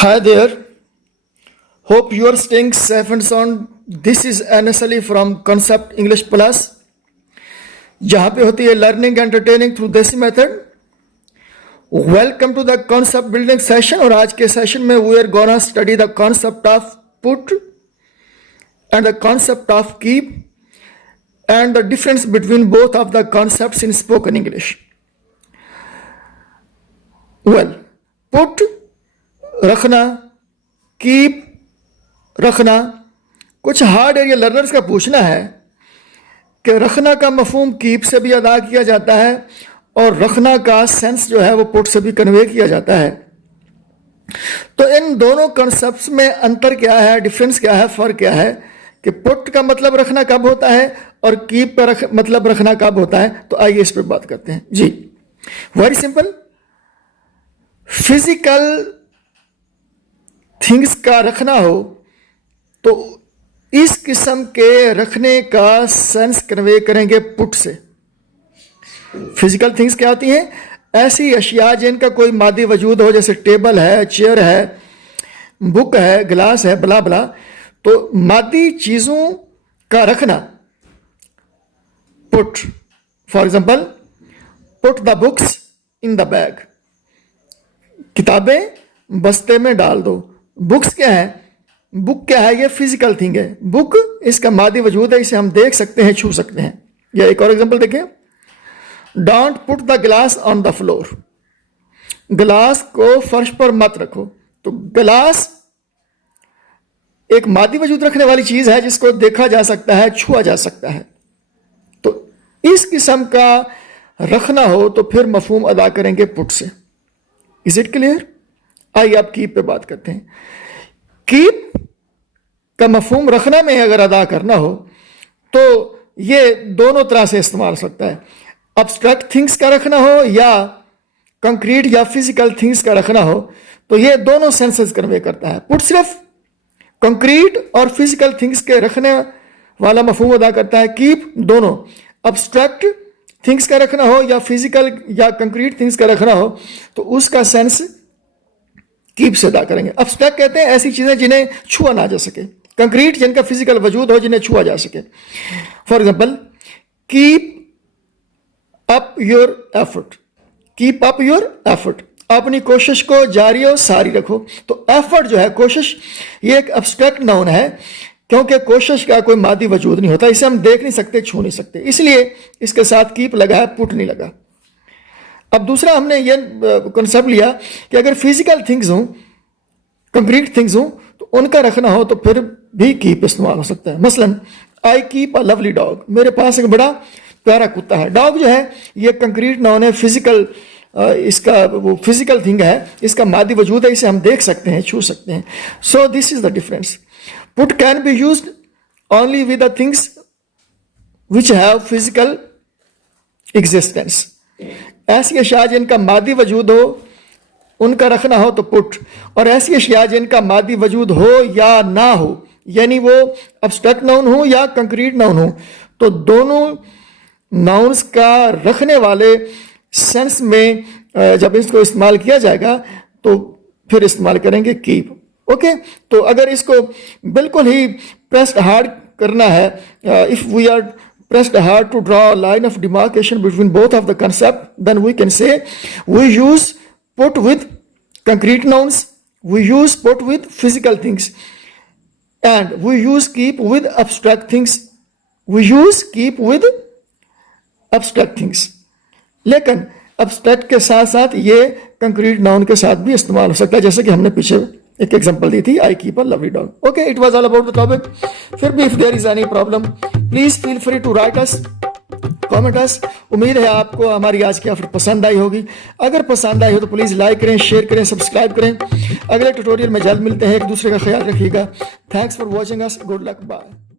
Hi there. Hope you are staying safe and sound. This is NSLE from Concept English Plus, जहाँ पे होती है learning entertaining through desi method. Welcome to the concept building session. और आज के session में we are gonna study the concept of put and the concept of keep and the difference between both of the concepts in spoken English. Well, put रखना, keep रखना. कुछ hard area learners का पूछना है कि रखना का मफहूम कीप से भी अदा किया जाता है और रखना का सेंस जो है वो पुट से भी कन्वे किया जाता है. तो इन दोनों कॉन्सेप्ट्स में अंतर क्या है, डिफरेंस क्या है, फर्क क्या है कि पुट का मतलब रखना कब होता है और कीप का मतलब रखना कब होता है. तो आइए इस पर बात करते हैं जी. Very simple. फिजिकल थिंग्स का रखना हो तो इस किस्म के रखने का सेंस कन्वे करेंगे पुट से. फिजिकल थिंग्स क्या होती हैं? ऐसी अशिया जिनका कोई मादी वजूद हो, जैसे टेबल है, चेयर है, बुक है, गिलास है, बला बला. तो मादी चीजों का रखना put. For example, put the books in the bag. किताबें बस्ते में डाल दो. बुक्स क्या है? बुक क्या है? ये फिजिकल थिंग है. बुक इसका मादी वजूद है, इसे हम देख सकते हैं, छू सकते हैं. या एक और एग्जाम्पल देखें. डोंट पुट द गिलास ऑन द फ्लोर. गिलास को फर्श पर मत रखो. तो गिलास एक मादी वजूद रखने वाली चीज है जिसको देखा जा सकता है, छुआ जा सकता है. तो इस किस्म का रखना हो तो फिर मफहूम अदा करेंगे पुट से. Is it clear? आइए अब कीप पे बात करते हैं. कीप का मफहूम रखना में अगर अदा करना हो तो ये दोनों तरह से इस्तेमाल हो सकता है. अब्स्ट्रैक्ट थिंग्स का रखना हो या कंक्रीट या फिजिकल थिंग्स का रखना हो तो ये दोनों सेंसेस कन्वे करता है. पुट सिर्फ कंक्रीट और फिजिकल थिंग्स के रखने वाला मफहूम अदा करता है. कीप दोनों. अब्स्ट्रैक्ट थिंग्स का रखना हो या फिजिकल या कंक्रीट थिंग्स का रखना हो तो उसका सेंस कीप से अदा करेंगे. अब्स्ट्रैक्ट कहते हैं ऐसी चीजें जिन्हें छुआ ना जा सके. कंक्रीट जिनका फिजिकल वजूद हो, जिन्हें छुआ जा सके. For example, keep up your effort. Keep up your effort. अपनी कोशिश को जारी और सारी रखो. तो एफर्ट जो है, कोशिश, ये एक अब्स्ट्रैक्ट नाउन है क्योंकि कोशिश का कोई मादी वजूद नहीं होता. इसे हम देख नहीं सकते, छू नहीं सकते, इसलिए इसके साथ कीप लगा है, पुट नहीं लगा. अब दूसरा हमने ये कॉन्सेप्ट लिया कि अगर फिजिकल थिंग्स हों, कंक्रीट थिंग्स हों, तो उनका रखना हो तो फिर भी कीप इस्तेमाल हो सकता है. मसलन, आई कीप अ लवली डॉग. मेरे पास एक बड़ा प्यारा कुत्ता है. डॉग जो है ये कंक्रीट नाउन है, फिजिकल, इसका वो फिजिकल थिंग है, इसका मादी वजूद है, इसे हम देख सकते हैं, छू सकते हैं. So this is the difference. Put can be used only with the things which have physical existence. ऐसी अशिया जिनका मादी वजूद हो उनका रखना हो तो पुट, और ऐसी अशिया जिनका मादी वजूद हो या ना हो, यानी वो अब्स्ट्रैक्ट नाउन हो या कंक्रीट नाउन हो, तो दोनों नाउन्स का रखने वाले सेंस में जब इसको इस्तेमाल किया जाएगा तो फिर इस्तेमाल करेंगे कीप. ओके. तो अगर इसको बिल्कुल ही प्रेस्ड हार्ड करना है, if we are pressed hard to draw a line of demarcation between both of the concept, then we can say we use put with concrete nouns, we use put with physical things, and we use keep with abstract things. We use keep with abstract things. लेकिन abstract के साथ साथ ये concrete noun के साथ भी इस्तेमाल हो सकता है, जैसे कि हमने पीछे एक एग्जांपल दी थी, I keep a lovely dog. Okay, it was all about the topic. फिर भी if there is any problem please feel free to write us, comment us. उम्मीद है आपको हमारी आज की ऑफर पसंद आई होगी. अगर पसंद आई हो तो प्लीज लाइक करें, शेयर करें, सब्सक्राइब करें. अगले ट्यूटोरियल में जल्द मिलते हैं. एक दूसरे का ख्याल रखिएगा. Thanks for watching us. Good luck. Bye.